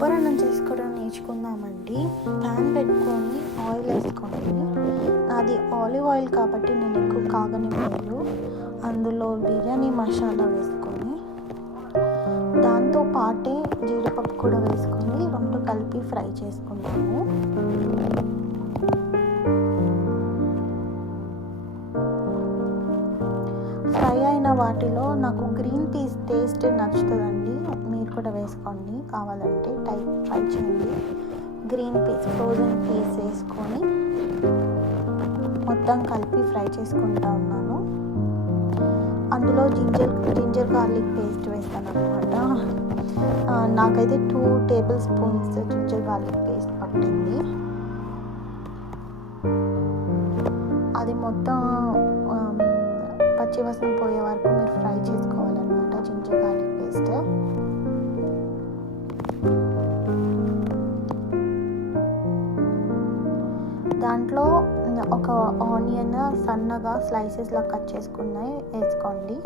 కొబ్బరి అన్నం చేసుకోవడం నేర్చుకుందామండి. ప్యాన్ పెట్టుకొని ఆయిల్ వేసుకోండి. అది ఆలివ్ ఆయిల్ కాబట్టి నేను ఎక్కువ కాగనివ్వలేదు. అందులో బిర్యానీ మసాలా వేసుకొని దాంతో పాటే జీడిపప్పు కూడా వేసుకొని రెండు కలిపి ఫ్రై చేసుకుంటాము. ఫ్రై అయిన వాటిలో నాకు గ్రీన్ పీస్ టేస్ట్ నచ్చుతుందండి. మీరు కూడా వేసుకోండి, కావాలంటే ట్రై చేయండి. గ్రీన్ పీస్, ఫ్రోజన్ పీస్ వేసుకొని మొత్తం కలిపి ఫ్రై చేసుకుంటా ఉన్నాను. అందులో జింజర్ గార్లిక్ పేస్ట్ వేస్తాను అనమాట. నాకైతే 2 tablespoons ginger garlic paste పట్టింది. అది మొత్తం పచ్చివాసన పోయే వరకు మీరు ఫ్రై చేసుకోవాలన్నమాట జింజర్ గార్లిక్ పేస్ట్. దాంట్లో ఒక ఆనియన్ సన్నగా స్లైసెస్లా కట్ చేసుకున్నాయి వేసుకోండి.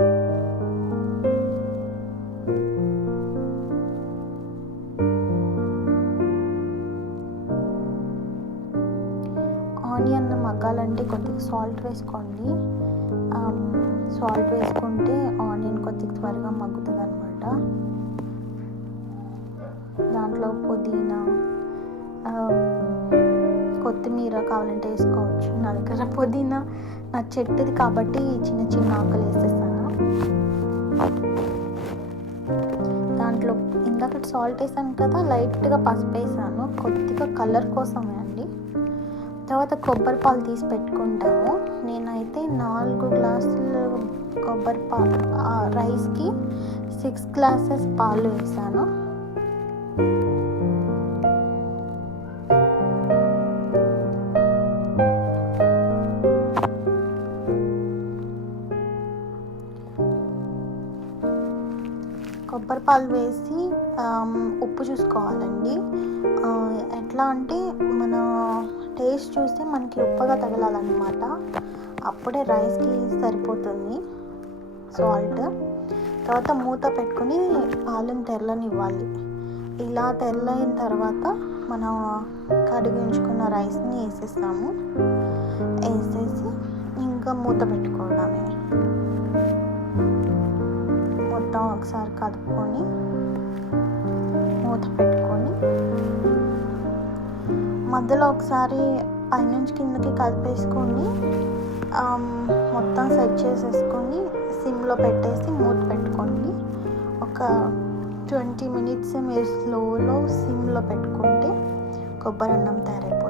ఆనియన్ మగ్గాలంటే కొద్దిగా సాల్ట్ వేసుకోండి. సాల్ట్ వేసుకుంటే ఆనియన్ కొద్దిగా త్వరగా మగ్గుతుంది అనమాట. దాంట్లో పుదీనా, కొత్తిమీర కావాలంటే వేసుకోవచ్చు. నా దగ్గర పుదీనా నా చెట్టుది కాబట్టి చిన్న చిన్న ఆకులు వేసేస్తాను. దాంట్లో ఇందాక సాల్ట్ వేసాను కదా, లైట్గా పసుపు వేసాను కొద్దిగా కలర్ కోసమే అండి. తర్వాత కొబ్బరి పాలు తీసి పెట్టుకుంటాము. నేనైతే 4 గ్లాసులు కొబ్బరి పాలు, రైస్కి 6 గ్లాసెస్ పాలు వేసాను. కొబ్బరి పాలు వేసి ఉప్పు చూసుకోవాలండి. ఎట్లా అంటే మన టేస్ట్ చూస్తే మనకి ఉప్పగా తగలాలన్నమాట. అప్పుడే రైస్కి సరిపోతుంది సాల్ట్. తర్వాత మూత పెట్టుకొని పాలను తెరలనివ్వాలి. ఇలా తెరలైన తర్వాత మనం కడిగి ఉంచుకున్న రైస్ని వేసేస్తాము. వేసేసి ఇంకా మూత పెట్టుకోవడమే. మొత్తం ఒకసారి కలుపుకొని మూత పెట్టుకొని మధ్యలో ఒకసారి పైనుంచి కిందకి కలిపేసుకొని మొత్తం సెట్ చేసేసుకొని సిమ్లో పెట్టేసి మూత పెట్టుకోండి. ఒక 20 minutes మీరు స్లోలో సిమ్లో పెట్టుకుంటే కొబ్బరి అన్నం తయారైపోతుంది.